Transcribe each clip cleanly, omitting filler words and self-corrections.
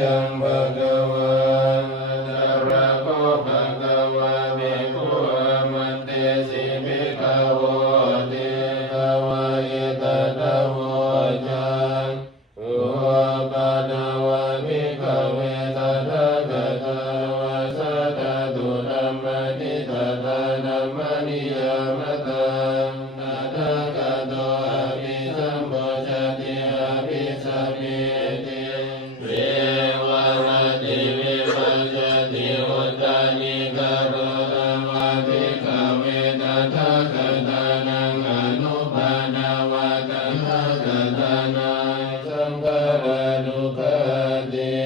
ยังภะคะวะอะระโฆภะคะวะภิกขุอะมันเตสิภิกขโวติภวะอิตตะโวจังอุปาทวะภิกขเวตถาคตาวะสัทธตุธัมมานิทัฏฐานัมมนิยามตังตถาคตอภิสัมโพชติอภิสัมมิติเววะรติวิปัสสติอุตตานิกโรธัมมาภิกขเวตถาคตานังอนุปาณาวะตถาคตานังสังฆานุภาติ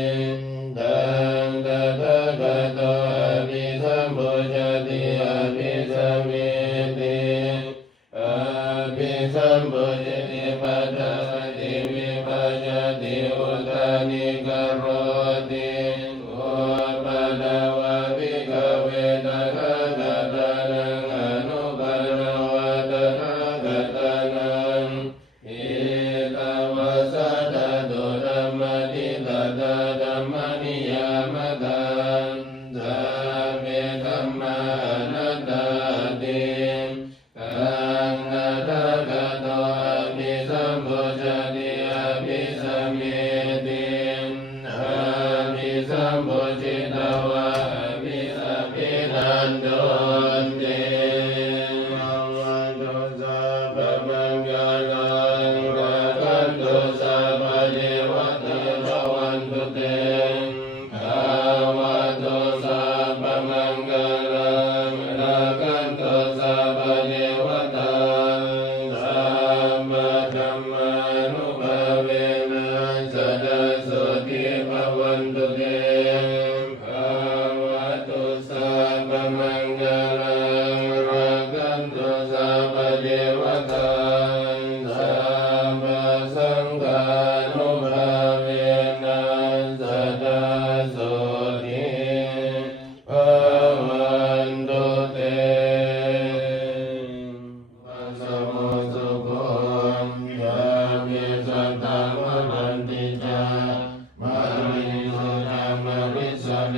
ตังตถาคตอภิสัมโพชติอภิสัมมิติอภิสัมโพชติปัฏฐาติวิปัสสติอุตตานิกโรติโอปะดาวะภิกขเวตถาคตานังอนุปาณาวะตถาคตานังอิตาวะสัทธตุธัมมานิทัฏฐาธัมมานิยามตังสัพเพธัมมาอนัตตาติตังตถาคตอภิสัมโพชติอภิสัมมิติอภิสัมโพชิตวะอภิสัมมินันโตติภวันตุสัพพมังคลังราคันตุสัพพเทวตาภวันตุเตภวันตุสัพพมังคลังราคันตุสัพพเทวตาสัมมาธัมมานุภาเวนะสัทธาโสติภวันตุเตภวันตุสัพพมังคลังราคันตุสัพพเทวตาสัมมาสังฆานุภาเวนะสัทธาโสติภวันตุเตปัสสโมสุโขยามิสัตตังวรันติจามาริสุนามาริสเน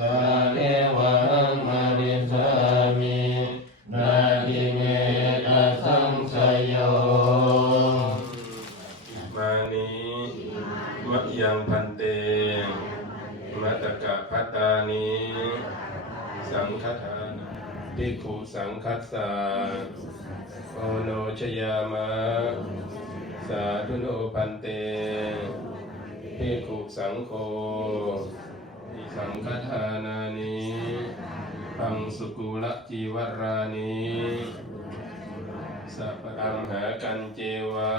ตาเนวะหังมาริสามินาทิเมตัสสังสยโยมานิมะยังพันเตมัตตกะพัตตานิสังฆทานาภิกขุสังคัสสะโอโนชยามะสาธุโนพันเตภิกขุสังโฆอิสังฆทานานิปังสุกุลจีวรานิสัพพังหากันเจวะ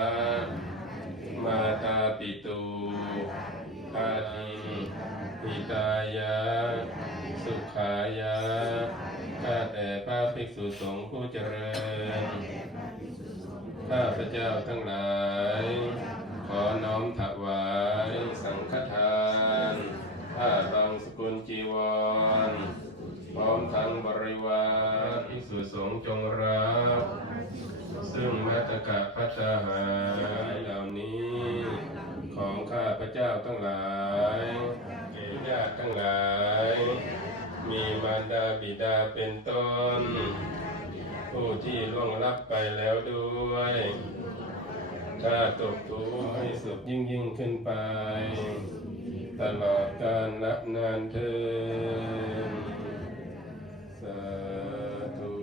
มาตาปิตุอาทิปิตายะสุขายะข้าแต่พระภิกษุสงฆ์ผู้เจริญข้าพระเจ้าทั้งหลายขอน้อมถวายสังฆทานผ้าบางสกุลจีวรพร้อมทั้งบริวารภิกษุสงฆ์จงรับซึ่งมัตตกะภัตตาหารเหล่านี้ของข้าพระเจ้าทั้งหลายญาติทั้งหลายมีมารดาบิดาเป็นต้นผู้ที่ล่วงลับไปแล้วด้วยถ้าตกทุกข์ให้สุขยิ่งขึ้นไปตลอดกาลนานเทอญสาธุ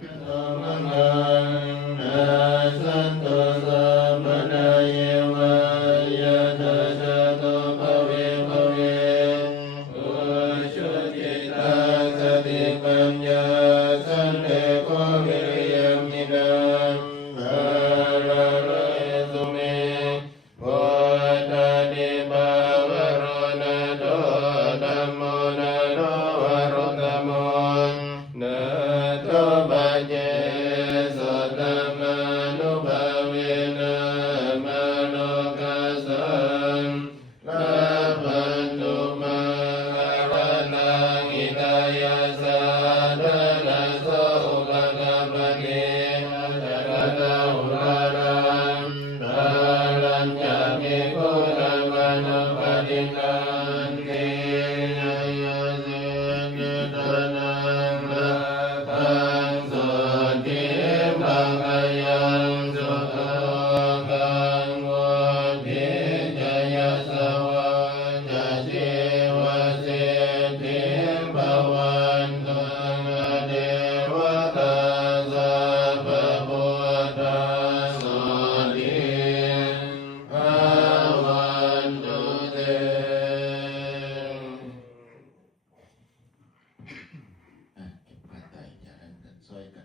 ธัมมังนาสันตุสัมปนายะวะยะทัสสะโตภเว